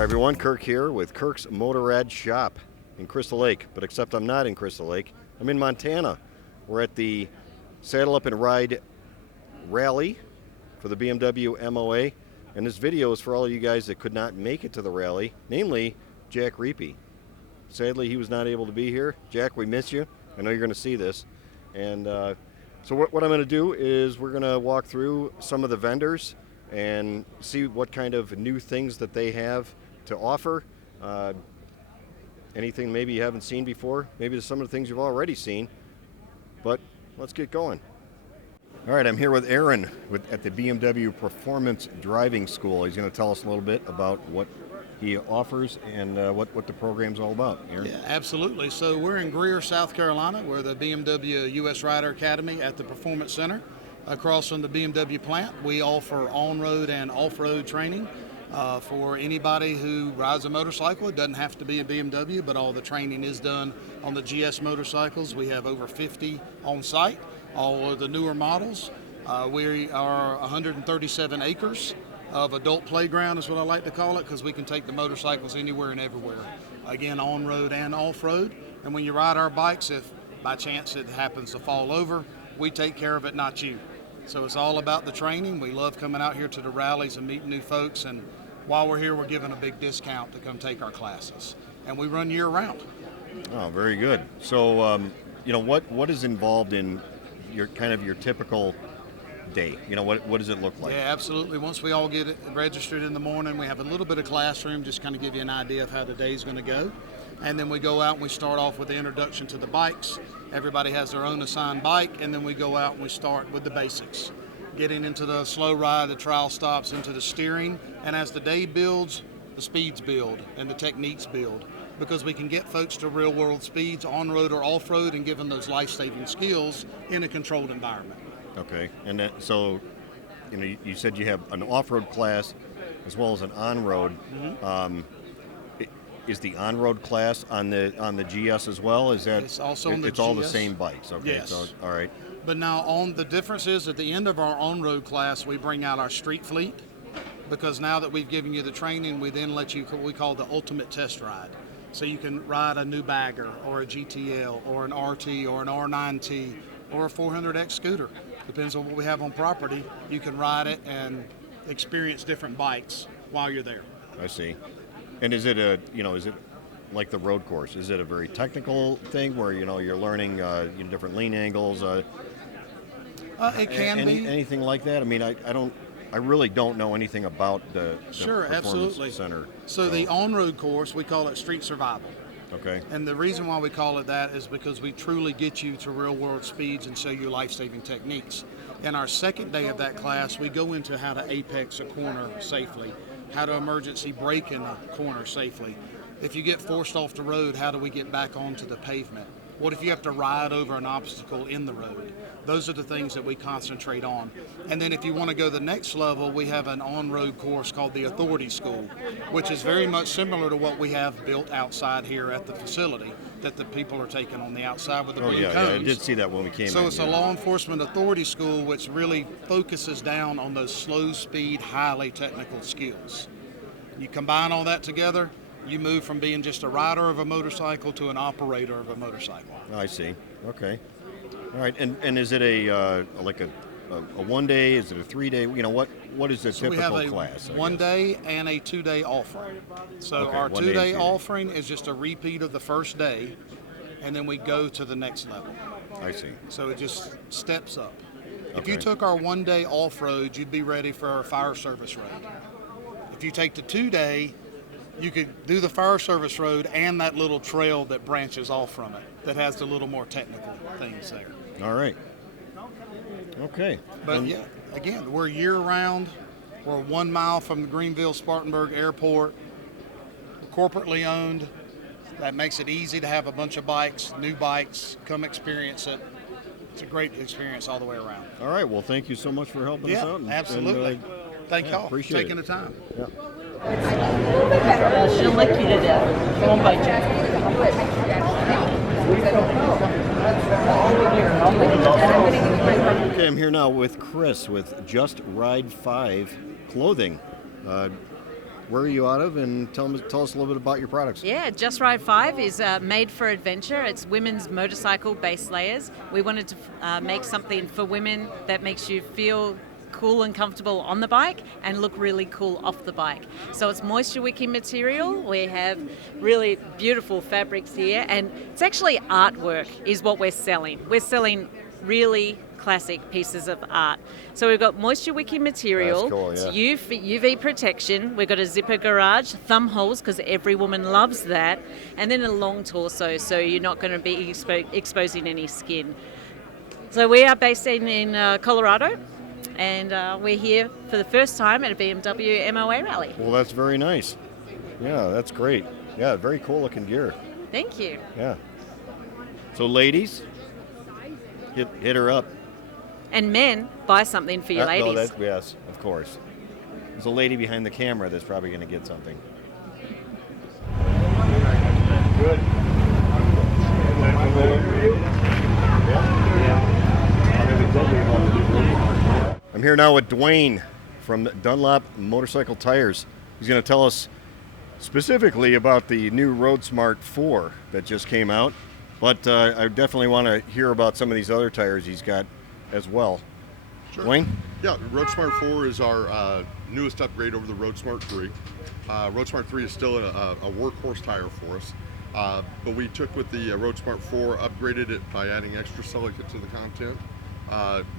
Hi everyone, Kirk here with Kirk's Motorrad shop in Crystal Lake, but except I'm not in Crystal Lake. I'm in Montana. We're at the Saddle Up and Ride rally for the BMWMOA, and this video is for all of you guys that could not make it to the rally, namely Jack Reapy. Sadly, he was not able to be here. Jack, we miss you. I know you're going to see this. And so what I'm going to do is we're going to walk through some of the vendors and see what kind of new things that they have to offer. Anything maybe you haven't seen before. Maybe there's some of the things you've already seen. But let's get going. All right, I'm here with Aaron at the BMW Performance Driving School. He's going to tell us a little bit about what he offers and what the program's all about. Aaron? Yeah, absolutely. So we're in Greer, South Carolina. We're the BMW US Rider Academy at the Performance Center across from the BMW plant. We offer on-road and off-road training for anybody who rides a motorcycle. It doesn't have to be a BMW, but all the training is done on the GS motorcycles. We have over 50 on site, all of the newer models. We are 137 acres of adult playground is what I like to call it, because we can take the motorcycles anywhere and everywhere. Again, on-road and off-road. And when you ride our bikes, if by chance it happens to fall over, we take care of it, not you. So it's all about the training. We love coming out here to the rallies and meeting new folks. And while we're here, we're giving a big discount to come take our classes. And we run year-round. Oh, very good. So, what is involved in your typical day? What does it look like? Yeah, absolutely. Once we all get it registered in the morning, we have a little bit of classroom, just kind of give you an idea of how the day's going to go. And then we go out and we start off with the introduction to the bikes. Everybody has their own assigned bike, and then we go out and we start with the basics. Getting into the slow ride, the trial stops, into the steering. And as the day builds, the speeds build and the techniques build, because we can get folks to real world speeds on-road or off-road and give them those life-saving skills in a controlled environment. Okay, and so, you said you have an off-road class as well as an on-road. Mm-hmm. Is the on-road class on the GS as well? Is that? It's also on the GS. It's all the same bikes. Okay, yes. So all right. But now the difference is at the end of our on-road class, we bring out our street fleet, because now that we've given you the training, we then let you what we call the ultimate test ride. So you can ride a new bagger or a GTL or an RT or an R9T or a 400X scooter. Depends on what we have on property. You can ride it and experience different bikes while you're there. I see. And is it is it like the road course? Is it a very technical thing where you're learning different lean angles? It can be anything like that. I mean, I really don't know anything about the Sure, Performance absolutely. Center. So the on-road course, we call it Street Survival. Okay. And the reason why we call it that is because we truly get you to real-world speeds and show you life-saving techniques. In our second day of that class, we go into how to apex a corner safely, how to emergency brake in a corner safely. If you get forced off the road, how do we get back onto the pavement? What if you have to ride over an obstacle in the road? Those are the things that we concentrate on. And then if you want to go the next level, we have an on-road course called the Authority School, which is very much similar to what we have built outside here at the facility that the people are taking on the outside with the blue cones. Yeah, I did see that when we came in. So it's a law enforcement authority school which really focuses down on those slow speed, highly technical skills. You combine all that together, you move from being just a rider of a motorcycle to an operator of a motorcycle. I see. Okay. All right. And is it a 1 day? Is it a 3 day? What is the typical class? We have a 1 day and a 2 day offering. So okay, our 2 day 2 offering is just a repeat of the first day, and then we go to the next level. I see. So it just steps up. If Okay. you took our 1 day off-road, you'd be ready for our fire service road. If you take the 2 day, you could do the fire service road and that little trail that branches off from it that has the little more technical things there. All right. Okay. But yeah, again, we're year-round. We're 1 mile from the Greenville-Spartanburg Airport. We're corporately owned. That makes it easy to have a bunch of bikes, new bikes, come experience it. It's a great experience all the way around. All right. Well, thank you so much for helping us out. Absolutely. Thank y'all for appreciate taking the time. Yeah. She'll lick you to death. She won't bite you. Okay, I'm here now with Chris with Just Ride 5 Clothing. where are you out of, and tell us a little bit about your products. Yeah, Just Ride 5 is made for adventure. It's women's motorcycle base layers. We wanted to make something for women that makes you feel cool and comfortable on the bike and look really cool off the bike. So it's moisture wicking material. We have really beautiful fabrics here, and it's actually artwork is what we're selling. We're selling really classic pieces of art. So we've got moisture wicking material, That's cool, yeah. it's UV protection, we've got a zipper garage, thumb holes because every woman loves that, and then a long torso so you're not going to be exposing any skin. So we are based in Colorado, and we're here for the first time at a BMW MOA rally. Well, that's very nice. Yeah, that's great. Yeah, very cool looking gear. Thank you. Yeah. So ladies, hit her up. And men, buy something for your ladies. Yes, of course. There's a lady behind the camera that's probably going to get something. Good. I'm here now with Dwayne from Dunlop Motorcycle Tires. He's going to tell us specifically about the new Road Smart 4 that just came out. But I definitely want to hear about some of these other tires he's got as well. Sure. Dwayne? Yeah, Road Smart 4 is our newest upgrade over the Road Smart 3. Road Smart 3 is still a workhorse tire for us, but we took with the Road Smart 4, upgraded it by adding extra silicate to the content,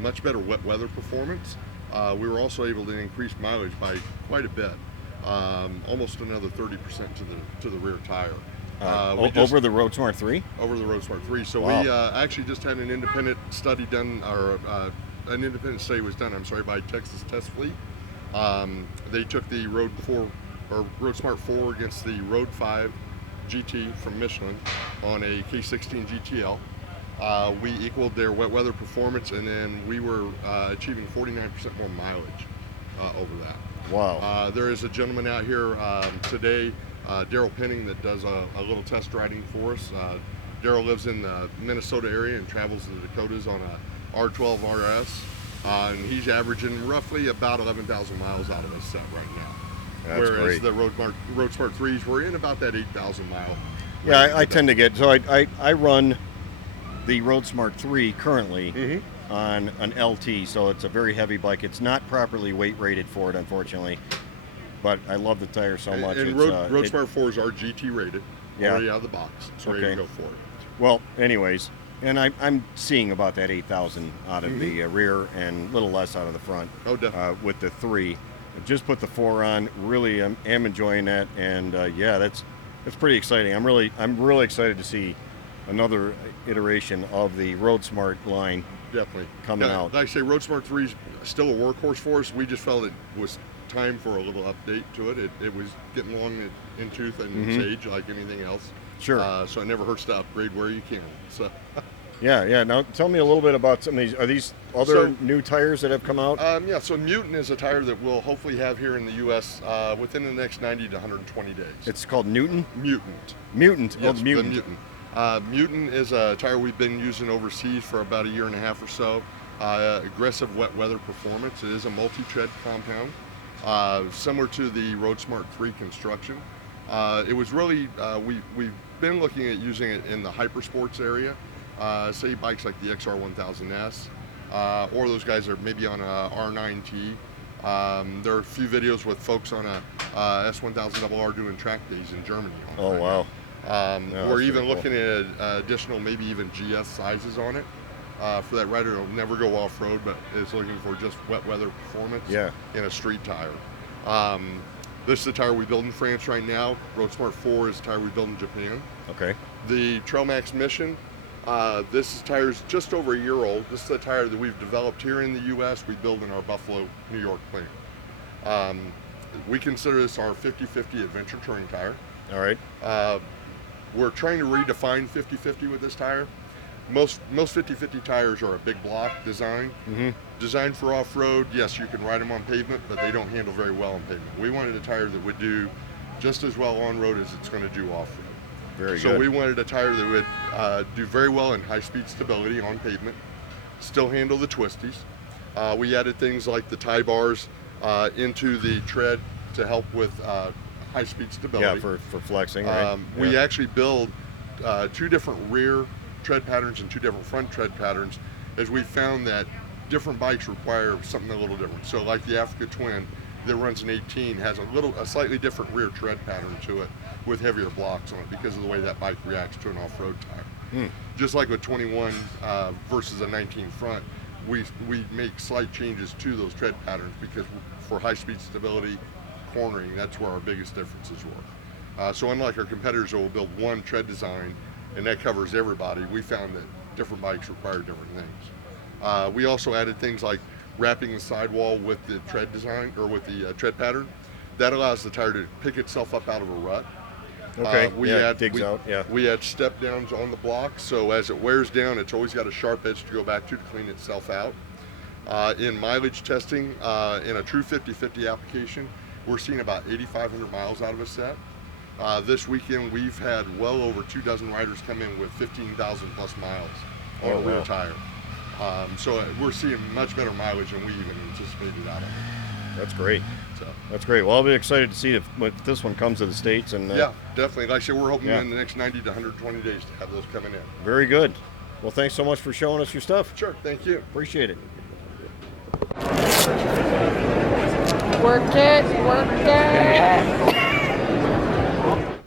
much better wet weather performance. We were also able to increase mileage by quite a bit, almost another 30% to the rear tire. Over the Road Smart 3? Over the Road Smart 3. So wow. we actually just had an independent study done, or an independent study was done, by Texas Test Fleet. They took the Road Smart 4 against the Road 5 GT from Michelin on a K16 GTL. We equaled their wet weather performance, and then we were achieving 49% more mileage over that. Wow. There is a gentleman out here today, Daryl Penning, that does a little test riding for us. Daryl lives in the Minnesota area and travels the Dakotas on a R12 RS, and he's averaging roughly about 11,000 miles out of his set right now. That's Whereas great. the Road Smart 3s, we're in about that 8,000 mile. Yeah, I tend to get, so I run the Road Smart 3 currently on an LT, so it's a very heavy bike. It's not properly weight rated for it, unfortunately, but I love the tire so much. And Road Smart 4s are GT rated, already out of the box, so ready to go for it. Well, anyways, and I'm seeing about that 8,000 out of the rear and a little less out of the front. Oh, definitely. With the 3. I just put the 4 on. Really am enjoying that, and yeah, that's pretty exciting. I'm really excited to see another iteration of the Road Smart line. Definitely coming out. Like I say, Road Smart 3 is still a workhorse for us. We just felt it was time for a little update to it. It was getting long in tooth and its age, like anything else. Sure. So it never hurts to upgrade where you can. So. Yeah. Now tell me a little bit about some of these. Are these other new tires that have come out? Yeah. So Mutant is a tire that we'll hopefully have here in the U.S. Within the next 90 to 120 days. It's called Newton? Mutant. Mutant. Yes, oh, Mutant. The Mutant. Mutant is a tire we've been using overseas for about a year and a half or so. Aggressive wet weather performance. It is a multi-tread compound, similar to the Road Smart 3 construction. It was really, we've been looking at using it in the hypersports area, say bikes like the XR1000S, or those guys are maybe on a R9T. There are a few videos with folks on a S1000RR doing track days in Germany. Oh, wow. We're even looking at additional, maybe even GS sizes on it for that rider who'll never go off-road, but is looking for just wet weather performance in a street tire. This is the tire we build in France right now. Road Smart 4 is the tire we build in Japan. Okay. The Trailmax Mission, this tire is just over a year old. This is a tire that we've developed here in the U.S. We build in our Buffalo, New York plant. We consider this our 50/50 adventure touring tire. All right. We're trying to redefine 50/50 with this tire. Most 50/50 tires are a big block design. Designed for off-road. Yes, you can ride them on pavement, but they don't handle very well on pavement. We wanted a tire that would do just as well on-road as it's going to do off-road. Very good. So we wanted a tire that would do very well in high-speed stability on pavement, still handle the twisties. We added things like the tie bars into the tread to help with high-speed stability. Yeah, for flexing, right? We actually build 2 different rear tread patterns and 2 different front tread patterns, as we found that different bikes require something a little different. So like the Africa Twin that runs an 18 has a slightly different rear tread pattern to it with heavier blocks on it because of the way that bike reacts to an off-road tire. Just like with 21 versus a 19 front, we make slight changes to those tread patterns because for high-speed stability, cornering, that's where our biggest differences were. So unlike our competitors who will build one tread design and that covers everybody, we found that different bikes require different things. We also added things like wrapping the sidewall with the tread design or with the tread pattern. That allows the tire to pick itself up out of a rut. Okay, It digs out, yeah. We add step downs on the block, so as it wears down, it's always got a sharp edge to go back to clean itself out. In mileage testing, in a true 50/50 application, we're seeing about 8,500 miles out of a set. This weekend, we've had well over 24 riders come in with 15,000 plus miles on a rear tire. So we're seeing much better mileage than we even anticipated out of it. That's great. So. That's great. Well, I'll be excited to see if this one comes to the States. And yeah, definitely. Like I said, we're hoping in the next 90 to 120 days to have those coming in. Very good. Well, thanks so much for showing us your stuff. Sure, thank you. Appreciate it. Work it.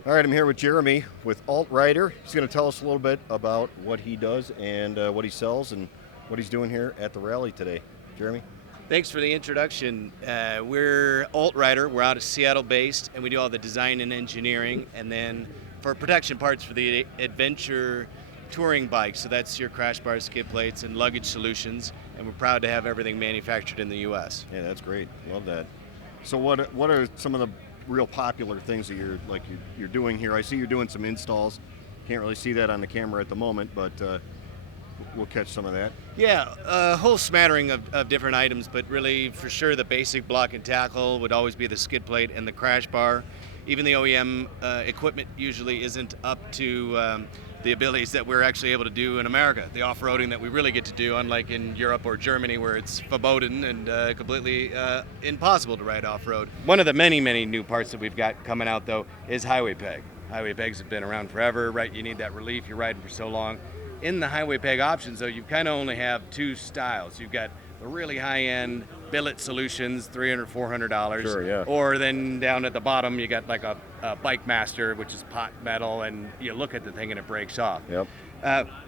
All right, I'm here with Jeremy with Altrider. He's going to tell us a little bit about what he does and what he sells and what he's doing here at the rally today. Jeremy? Thanks for the introduction. We're Altrider. We're out of Seattle based, and we do all the design and engineering, and then for protection parts for the adventure touring bikes. So that's your crash bars, skid plates, and luggage solutions. And we're proud to have everything manufactured in the U.S. Yeah, that's great. Love that. So what are some of the real popular things that you're doing here? I see you're doing some installs. Can't really see that on the camera at the moment, but we'll catch some of that. Yeah, a whole smattering of different items, but really for sure the basic block and tackle would always be the skid plate and the crash bar. Even the OEM equipment usually isn't up to the abilities that we're actually able to do in America, the off-roading that we really get to do, unlike in Europe or Germany where it's verboten and completely impossible to ride off-road. One of the many, many new parts that we've got coming out though is highway peg. Highway pegs have been around forever, right? You need that relief, you're riding for so long. In the highway peg options though, you kind of only have 2 styles. You've got the really high-end billet solutions, $300, $400. Sure, yeah. Or then down at the bottom, you got like a Bike Master, which is pot metal, and you look at the thing and it breaks off. Yep.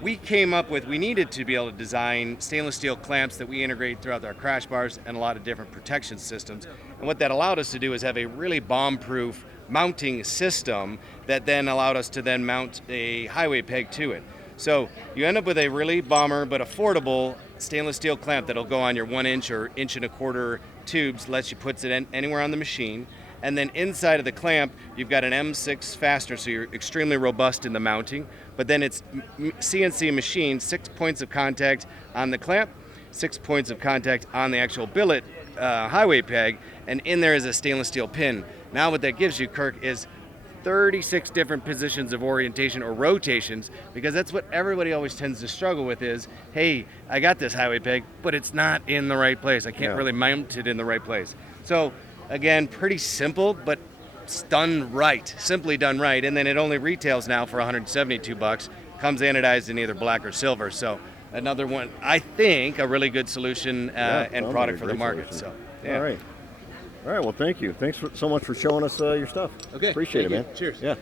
We came up with, we needed to be able to design stainless steel clamps that we integrate throughout our crash bars and a lot of different protection systems. And what that allowed us to do is have a really bomb-proof mounting system that then allowed us to then mount a highway peg to it. So you end up with a really bomber but affordable stainless steel clamp that'll go on your 1-inch or 1.25 inch tubes, lets you put it anywhere on the machine. And then inside of the clamp, you've got an M6 fastener, so you're extremely robust in the mounting. But then it's CNC machined, 6 points of contact on the clamp, 6 points of contact on the actual billet highway peg, and in there is a stainless steel pin. Now what that gives you, Kirk, is 36 different positions of orientation or rotations, because that's what everybody always tends to struggle with is, hey, I got this highway peg, but it's not in the right place. I can't really mount it in the right place. So again, pretty simple, but it's done right, simply done right. And then it only retails now for $172, comes anodized in either black or silver. So another one, I think, a really good solution and product for the market. Solution. So, yeah. All right, well, thank you. Thanks so much for showing us your stuff. Okay. Appreciate it, man. Cheers. Yeah.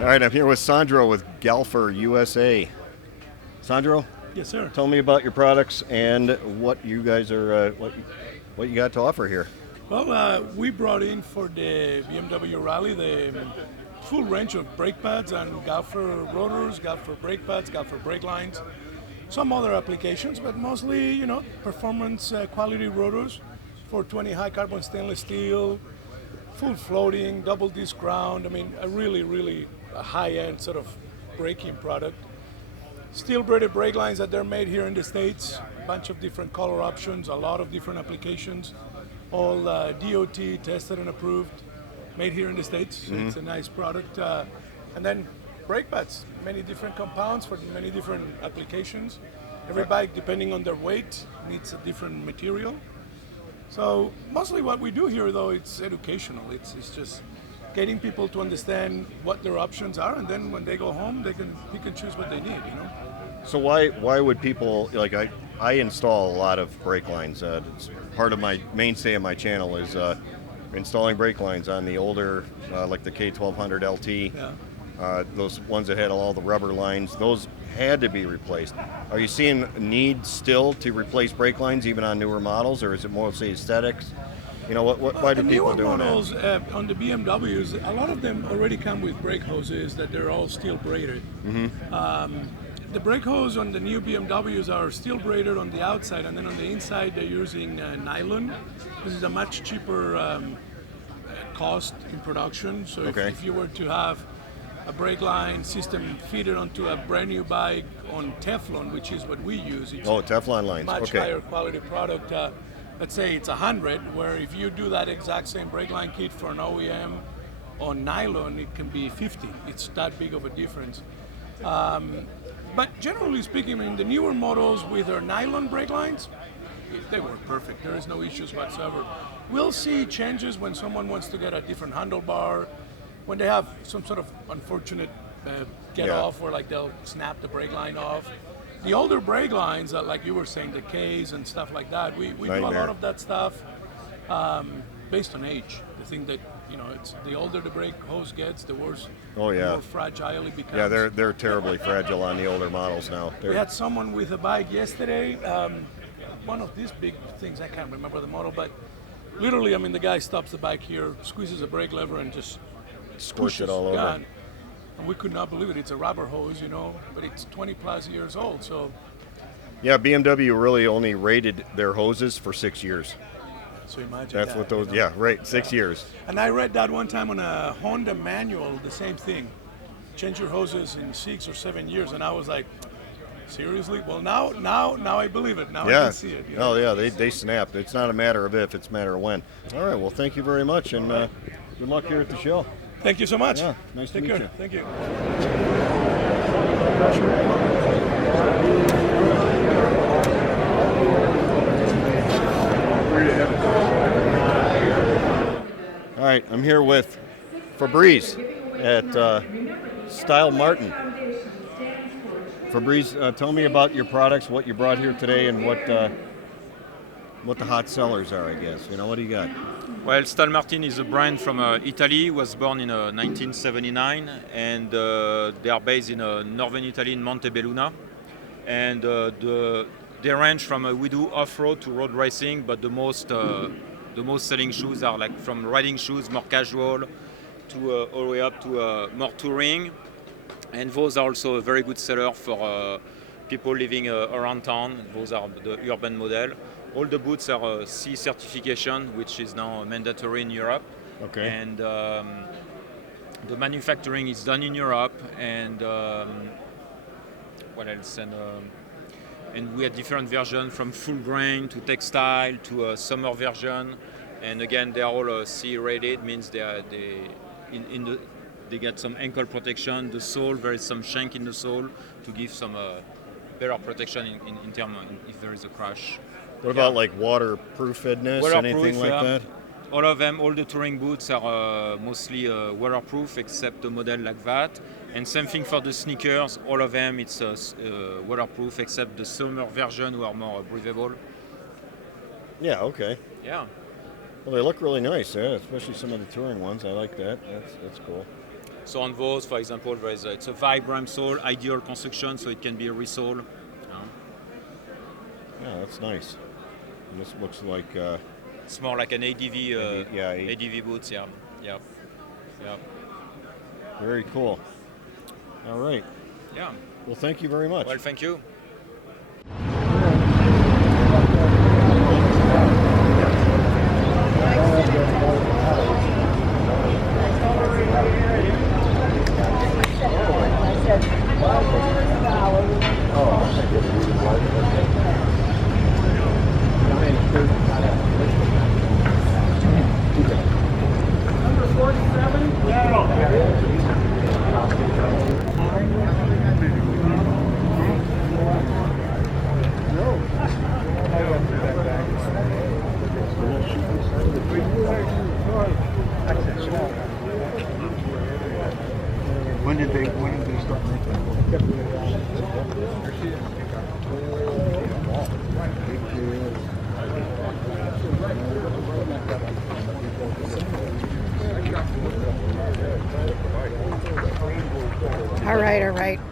All right, I'm here with Sandro with Galfer USA. Sandro? Yes, sir. Tell me about your products and what you guys are, what you got to offer here. Well, we brought in for the BMW Rally the full range of brake pads and Galfer rotors, Galfer brake pads, Galfer brake lines, some other applications, but mostly, performance quality rotors for 20 high carbon stainless steel, full floating, double disc ground. I mean, a really, really high-end sort of braking product. Steel braided brake lines that they're made here in the States, a bunch of different color options, a lot of different applications, all DOT tested and approved, made here in the States. So it's a nice product. And then brake pads, many different compounds for many different applications. Every bike, depending on their weight, needs a different material. So mostly what we do here, though, it's educational. It's just getting people to understand what their options are, and then when they go home, they can pick and choose what they need. So why would people, like, I install a lot of brake lines. It's part of my mainstay of my channel is installing brake lines on the older, like the K1200 LT. Yeah. Those ones that had all the rubber lines, those had to be replaced. Are you seeing a need still to replace brake lines even on newer models, or is it mostly aesthetics? Why do people do that? The newer models on the BMWs, a lot of them already come with brake hoses that they're all steel braided. The brake hose on the new BMWs are steel braided on the outside, and then on the inside they're using nylon. This is a much cheaper cost in production. So if you were to have a brake line system fitted onto a brand new bike on Teflon, which is what we use, it's Teflon lines. much higher quality product. Let's say it's 100, where if you do that exact same brake line kit for an OEM on nylon, it can be 50. It's that big of a difference. But generally speaking, the newer models with their nylon brake lines, they work perfect. There is no issues whatsoever. We'll see changes when someone wants to get a different handlebar, when they have some sort of unfortunate get off, where like they'll snap the brake line off. The older brake lines, like you were saying, the Ks and stuff like that, we do a lot of that stuff based on age. The thing that, it's the older the brake hose gets, the worse, the more fragile it becomes. Yeah, they're terribly fragile on the older models now. We had someone with a bike yesterday, one of these big things, I can't remember the model, but literally, the guy stops the bike here, squeezes the brake lever, and just squirts it all over. Yeah, and we could not believe it. It's a rubber hose, but it's 20 plus years old. So yeah, BMW really only rated their hoses for 6 years. So imagine that's that, what those. Yeah, right. 6 years. And I read that one time on a Honda manual, the same thing. Change your hoses in 6 or 7 years, and I was like, seriously? Well, now I believe it. Now I can see it. Oh yeah, they snapped. It's not a matter of if, it's a matter of when. All right. Well, thank you very much, and good luck here at the show. Thank you so much. Yeah, nice to meet you. Thank you. All right, I'm here with Fabrice at Stylmartin. Fabrice, tell me about your products, what you brought here today, and what the hot sellers are, I guess. What do you got? Well, Stylmartin is a brand from Italy, was born in 1979, and they are based in northern Italy in Montebelluna. And they range from, we do off-road to road racing, but the most selling shoes are like from riding shoes, more casual, to all the way up to more touring. And those are also a very good seller for people living around town. Those are the urban model. All the boots are C certification, which is now mandatory in Europe. Okay. And the manufacturing is done in Europe. And what else? And we have different versions, from full grain to textile to a summer version. And again, they are all C rated, means they get some ankle protection. The sole, there is some shank in the sole to give some better protection in terms if there is a crash. What about like waterproofedness, anything like that? All of them, all the touring boots are mostly waterproof, except a model like that. And same thing for the sneakers. All of them, it's waterproof, except the summer version who are more breathable. Yeah. Okay. Yeah. Well, they look really nice, especially some of the touring ones. I like that. That's cool. So on those, for example, it's a Vibram sole, ideal construction, so it can be a resole. Yeah, that's nice. And this looks like it's more like an ADV. ADV boots. Yeah. Very cool. All right. Yeah. Well, thank you very much. Well, thank you. did they start making? All right, all right.